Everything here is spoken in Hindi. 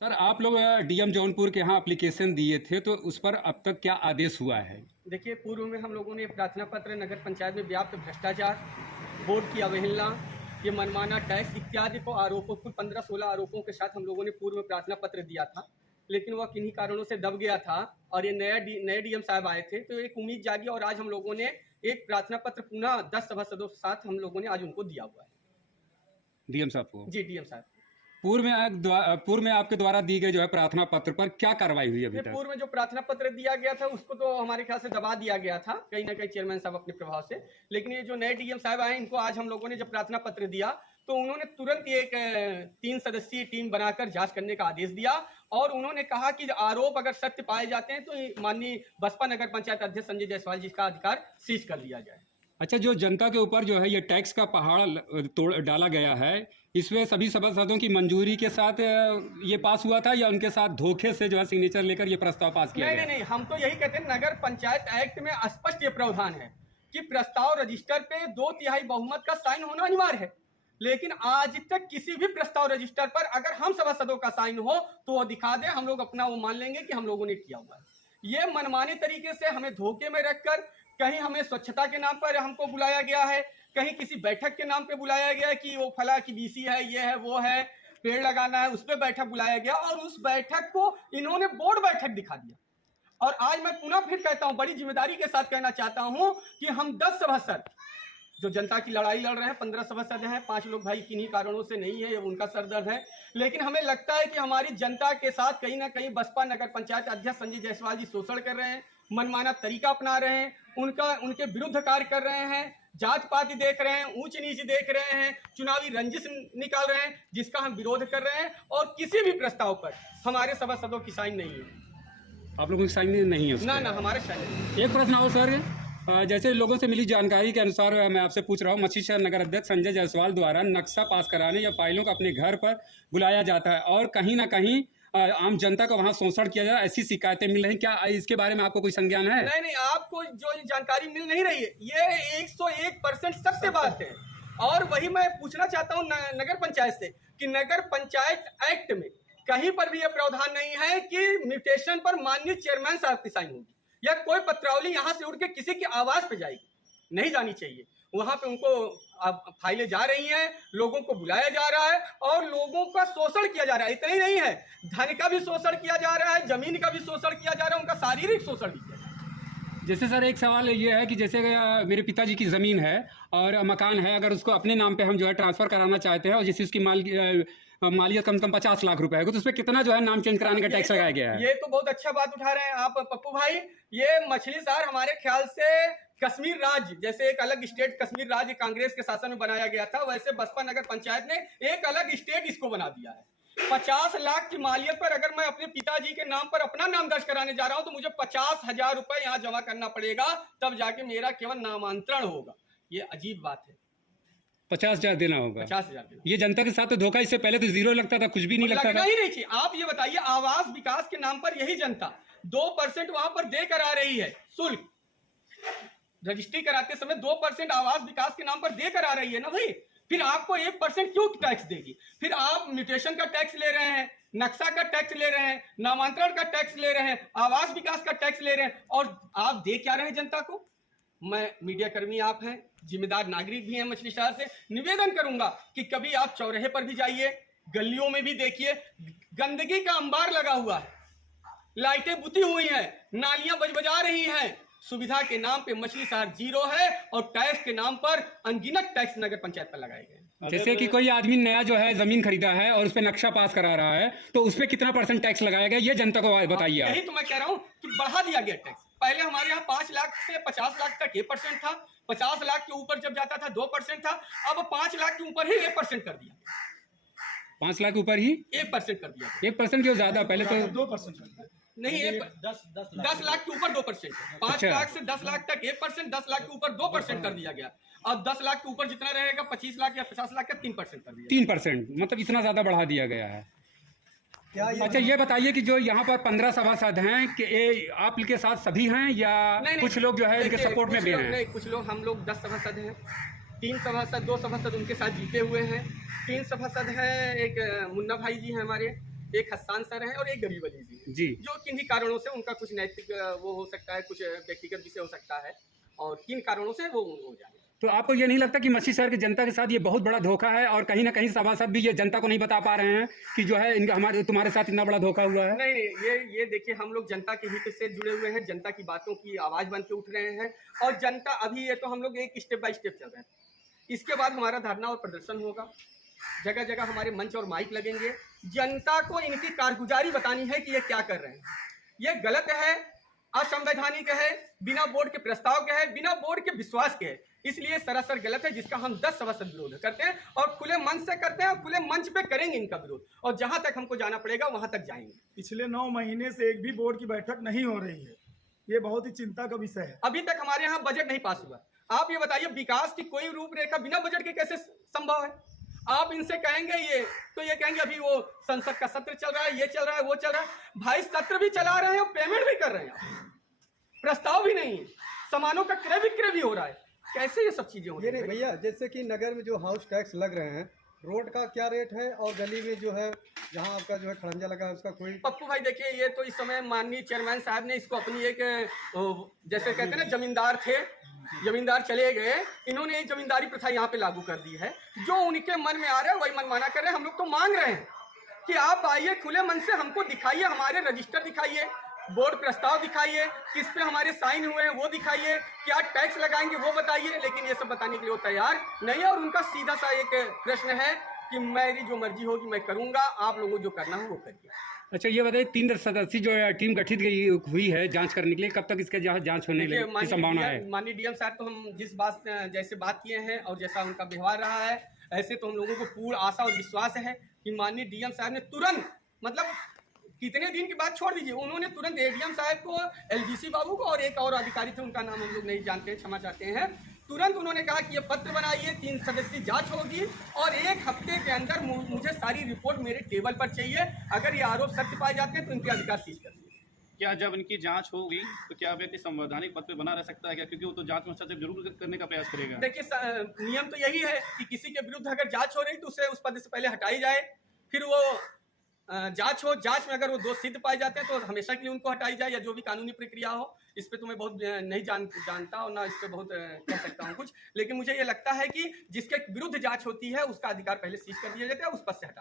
सर आप लोग डीएम जौनपुर के यहाँ एप्लीकेशन दिए थे तो उस पर अब तक क्या आदेश हुआ है? देखिए, पूर्व में हम लोगों ने प्रार्थना पत्र नगर पंचायत में व्याप्त भ्रष्टाचार, बोर्ड की अवहेलना, ये मनमाना टैक्स इत्यादि को आरोपों, कुल 15-16 आरोपों के साथ हम लोगों ने पूर्व में प्रार्थना पत्र दिया था, लेकिन वह किन्हीं कारणों से दब गया था और ये नए डीएम साहब आए थे तो एक उम्मीद जागी और आज हम लोगों ने एक प्रार्थना पत्र पुनः 10 सभासदों के साथ हम लोगों ने आज उनको दिया हुआ है। डीएम साहब को? जी, डीएम साहब। पूर्व में आपके द्वारा दी गई जो है प्रार्थना पत्र पर क्या कार्रवाई हुई अभी तक? पूर्व में जो प्रार्थना पत्र दिया गया था उसको तो हमारे ख्याल से दबा दिया गया था कहीं ना कहीं चेयरमैन साहब अपने प्रभाव से, लेकिन ये जो नए डीएम साहब आए इनको आज हम लोगों ने जब प्रार्थना पत्र दिया तो उन्होंने तुरंत एक 3 सदस्यीय टीम बनाकर जांच करने का आदेश दिया और उन्होंने कहा कि आरोप अगर सत्य पाए जाते हैं तो माननीय बसपा नगर पंचायत अध्यक्ष संजय जायसवाल जी का अधिकार सीज कर लिया जाए। अच्छा, जो जनता के ऊपर जो है ये टैक्स का पहाड़ तोड़ डाला गया है, इसमें सभी सभासदों की मंजूरी के साथ ये पास हुआ था या उनके साथ धोखे से जो है सिग्नेचर लेकर ये प्रस्ताव पास किया गया? नहीं, हम तो यही कहते हैं, नगर पंचायत एक्ट में स्पष्ट ये प्रावधान है कि प्रस्ताव रजिस्टर पे 2/3 बहुमत का साइन होना अनिवार्य है, लेकिन आज तक किसी भी प्रस्ताव रजिस्टर पर अगर हम सभासदों का साइन हो तो वो दिखा दे, हम लोग अपना वो मान लेंगे कि हम लोगों ने किया हुआ है। ये मनमाने तरीके से हमें धोखे में रखकर कहीं हमें स्वच्छता के नाम पर हमको बुलाया गया है, कहीं किसी बैठक के नाम पे बुलाया गया है कि वो फला की बीसी है, ये है, वो है, पेड़ लगाना है, उस पर बैठक बुलाया गया और उस बैठक को इन्होंने बोर्ड बैठक दिखा दिया। और आज मैं पुनः फिर कहता हूं, बड़ी जिम्मेदारी के साथ कहना चाहता हूं कि हम 10 सभासद जो जनता की लड़ाई लड़ रहे हैं, 15 सभासद हैं, 5 लोग भाई किन्हीं कारणों से नहीं है, ये उनका सरदर्द है, लेकिन हमें लगता है कि हमारी जनता के साथ कहीं ना कहीं बसपा नगर पंचायत अध्यक्ष संजय जायसवाल जी शोषण कर रहे हैं, मनमाना तरीका अपना रहे हैं, उनके विरुद्ध कार्य कर रहे हैं, जात पाति देख रहे हैं, ऊंच नीच देख रहे हैं, चुनावी रंजिश निकाल रहे हैं, जिसका हम विरोध कर रहे हैं और किसी भी प्रस्ताव पर हमारे सभासदों की साइन नहीं है। आप लोगों की साइन नहीं है? ना, हमारे साइन नहीं। एक प्रश्न और सर, जैसे लोगों से मिली जानकारी के अनुसार मैं आपसे पूछ रहा हूँ, मछली शहर नगर अध्यक्ष संजय जायसवाल द्वारा नक्शा पास कराने या फाइलों को अपने घर पर बुलाया जाता है और कहीं ना कहीं आम जनता को वहां शोषण किया जाए, ऐसी शिकायतें मिल रही, क्या इसके बारे में आपको कोई संज्ञान है? नहीं, आपको जो जानकारी मिल नहीं रही है ये 101% सत्य बात है। और वही मैं पूछना चाहता हूँ नगर पंचायत से कि नगर पंचायत एक्ट में कहीं पर भी यह प्रावधान नहीं है कि म्यूटेशन पर माननीय चेयरमैन साहब की साइन होगी या कोई पत्रावली यहां से उड़ के किसी की आवाज पे जाएगी, नहीं जानी चाहिए। वहां पे उनको फाइलें जा रही हैं, लोगों को बुलाया जा रहा है और लोगों का शोषण किया जा रहा है। इतना ही नहीं है, धन का भी शोषण किया जा रहा है, जमीन का भी शोषण किया जा रहा है, उनका शारीरिक शोषण भी किया जा रहा है। जैसे सर एक सवाल ये है कि जैसे मेरे पिताजी की ज़मीन है और मकान है, अगर उसको अपने नाम पे हम जो है ट्रांसफ़र कराना चाहते हैं और जैसे उसकी मालियत कम से कम 50 लाख रुपए है, तो उस पर कितना जो है नाम चेंज कराने का टैक्स लगाया गया है? ये तो बहुत अच्छा बात उठा रहे हैं आप पप्पू भाई। ये मछली शहर हमारे ख्याल से कश्मीर राज्य, जैसे एक अलग स्टेट कश्मीर राज्य कांग्रेस के शासन में बनाया गया था, वैसे बसपा नगर पंचायत ने एक अलग स्टेट इसको बना दिया है। 50 लाख की मालियत पर अगर मैं अपने पिताजी के नाम पर अपना नाम दर्ज कराने जा रहा हूं तो मुझे 50,000 रुपए यहाँ जमा करना पड़ेगा, तब जाके मेरा केवल नामांतरण होगा। ये अजीब बात है। 50,000 देना होगा? 50,000 देना। ये जनता के साथ तो धोखा, इससे पहले तो 0 लगता था, कुछ भी नहीं लगता था। ही नहीं चाहिए। आप ये बताइए, आवास विकास के नाम पर यही जनता 2% वहां पर देकर आ रही है शुल्क, रजिस्ट्री कराते समय 2% आवास विकास के नाम पर देकर आ रही है ना भाई, फिर आपको 1% क्यों टैक्स देगी? फिर आप म्यूटेशन का टैक्स ले रहे हैं, नक्शा का टैक्स ले रहे हैं, नामांतरण का टैक्स ले रहे हैं, आवास विकास का टैक्स ले रहे हैं और आप दे क्या रहे हैं जनता को? मैं मीडिया कर्मी आप हैं, जिम्मेदार नागरिक भी हैं, मछली शहर से निवेदन करूंगा कि कभी आप चौराहे पर भी जाइए, गलियों में भी देखिए, गंदगी का अंबार लगा हुआ है, लाइटें बुती हुई हैं, नालियां बजबजा रही हैं, सुविधा के नाम पे मछली शहर 0 है और टैक्स के नाम पर अनगिनत टैक्स नगर पंचायत पर लगाए गए। जैसे कि कोई आदमी नया जो है जमीन खरीदा है और उस पर नक्शा पास करा रहा है तो उस पर कितना % टैक्स लगाया गया, ये जनता को बताइए। यही तो मैं कह रहा हूँ कि बढ़ा दिया गया टैक्स। पहले हमारे यहाँ 5 लाख से 50 लाख तक 1% था, 50 लाख के ऊपर जब जाता था 2% था, अब 5 लाख के ऊपर ही 1% कर दिया। 5 लाख के ऊपर ही 1% कर दिया। 1% क्यों ज्यादा? पहले तो 2% नहीं, 10 लाख के ऊपर 2%, 5 लाख से 10 लाख तक 1%, 10 लाख के ऊपर 2% कर दिया गया। अब 10 लाख के ऊपर जितना रहेगा 25 लाख या 50 लाख का 3% कर दिया। 3%, मतलब इतना ज्यादा बढ़ा दिया गया है। अच्छा, ये बताइए कि जो यहाँ पर 15 सभासद हैं कि आप के साथ सभी हैं या कुछ लोग जो है इनके सपोर्ट में भी हैं? नहीं, कुछ लोग, हम लोग 10 सभासद हैं, 3 सभासद, 2 सभासद उनके साथ जीते हुए हैं, 3 सभासद हैं, एक मुन्ना भाई जी हैं हमारे, एक हस्सान सर हैं और एक गरीब अली जी हैं, जी। जो किन्हीं कारणों से उनका कुछ नैतिक वो हो सकता है, कुछ व्यक्तिगत विषय हो सकता है और किन कारणों से वो हो जाए। तो आपको ये नहीं लगता कि मसीह शहर की जनता के साथ ये बहुत बड़ा धोखा है और कहीं ना कहीं सभासद भी ये जनता को नहीं बता पा रहे हैं कि जो है इनका हमारे तुम्हारे साथ इतना बड़ा धोखा हुआ है? नहीं नहीं, ये देखिए, हम लोग जनता के हित से जुड़े हुए हैं, जनता की बातों की आवाज बन के उठ रहे हैं और जनता अभी, ये तो हम लोग एक स्टेप बाय स्टेप चल रहे हैं। इसके बाद हमारा धरना और प्रदर्शन होगा, जगह जगह हमारे मंच और माइक लगेंगे, जनता को इनकी कारगुजारी बतानी है कि ये क्या कर रहे हैं। ये गलत है, असंवैधानिक है, बिना बोर्ड के प्रस्ताव के है, बिना बोर्ड के विश्वास के है, इसलिए सरासर गलत है, जिसका हम 10 सभासद विरोध करते हैं और खुले मंच से करते हैं और खुले मंच पे करेंगे इनका विरोध, और जहां तक हमको जाना पड़ेगा वहां तक जाएंगे। पिछले 9 महीने से एक भी बोर्ड की बैठक नहीं हो रही है, ये बहुत ही चिंता का विषय है। अभी तक हमारे यहाँ बजट नहीं पास हुआ। आप ये बताइए, विकास की कोई रूपरेखा बिना बजट के कैसे संभव है? आप इनसे कहेंगे ये, तो ये कहेंगे अभी वो संसद का सत्र चल रहा है, ये चल रहा है, वो चल रहा है। भाई, सत्र भी चला रहे हैं और पेमेंट भी कर रहे हैं, प्रस्ताव भी नहीं है, सामानों का क्रय विक्रय भी हो रहा है, कैसे ये सब चीजें हो रही ये है? भैया, जैसे कि नगर में जो हाउस टैक्स लग रहे हैं, रोड का क्या रेट है और गली में जो है जहां आपका जो है खड़ंजा लगा है उसका कोई? पप्पू भाई देखिए, ये तो इस समय माननीय चेयरमैन साहब ने इसको अपनी एक जैसे कहते हैं ना, जमींदार थे, जमींदार चले गए, इन्होंने एक जमींदारी प्रथा यहाँ पे लागू कर दी है। जो उनके मन में आ रहा है वही मनमाना कर रहे हैं। हम लोग तो मांग रहे हैं कि आप आइए खुले मन से, हमको दिखाइए, हमारे रजिस्टर दिखाइए, बोर्ड प्रस्ताव दिखाइए, किस पे हमारे साइन हुए हैं वो दिखाइए, क्या टैक्स लगाएंगे वो बताइए, लेकिन ये सब बताने के लिए वो तैयार नहीं है। और उनका सीधा सा एक प्रश्न है कि मेरी जो मर्जी होगी मैं करूंगा, आप लोगों को जो करना हो वो करिए। अच्छा, ये बताइए 3 सदस्यीय जो टीम गठित हुई है जांच करने के लिए, कब तक इसके जांच होने की संभावना है? माननीय डीएम साहब, तो हम जिस बात जैसे बात किए हैं और जैसा उनका व्यवहार रहा है, ऐसे तो हम लोगों को पूर्ण आशा और विश्वास है कि माननीय डीएम साहब ने तुरंत, मतलब कितने दिन की बात छोड़ दीजिए, उन्होंने तुरंत एडीएम साहब को, एलडीसी बाबू को और एक और अधिकारी थे, उनका नाम हम लोग नहीं जानते, क्षमा चाहते हैं, तुरंत उन्होंने कहा कि ये पत्र बनाइए, 3 सदस्यीय जांच होगी और 1 हफ्ते के अंदर मुझे सारी रिपोर्ट मेरे टेबल पर चाहिए। अगर ये आरोप सत्य पाए जाते हैं तो इनके अधिकार सीज कर दिए। क्या जब इनकी जांच होगी तो क्या व्यक्ति संवैधानिक पद पे बना रह सकता है क्या? क्योंकि वो तो जांच में हस्तक्षेप जरूर करने का प्रयास करेगा। देखिए, नियम तो यही है कि किसी के विरुद्ध अगर जांच हो रही तो उसे उस पद से पहले हटाई जाए, फिर वो जांच हो, जांच में अगर वो दोष सिद्ध पाए जाते हैं तो हमेशा के लिए उनको हटाई जाए, या जो भी कानूनी प्रक्रिया हो। इस पे तो मैं बहुत नहीं जानता और ना इस पे बहुत कह सकता हूँ कुछ, लेकिन मुझे ये लगता है कि जिसके विरुद्ध जांच होती है उसका अधिकार पहले सीज कर दिया जाता है, उस पद से हटा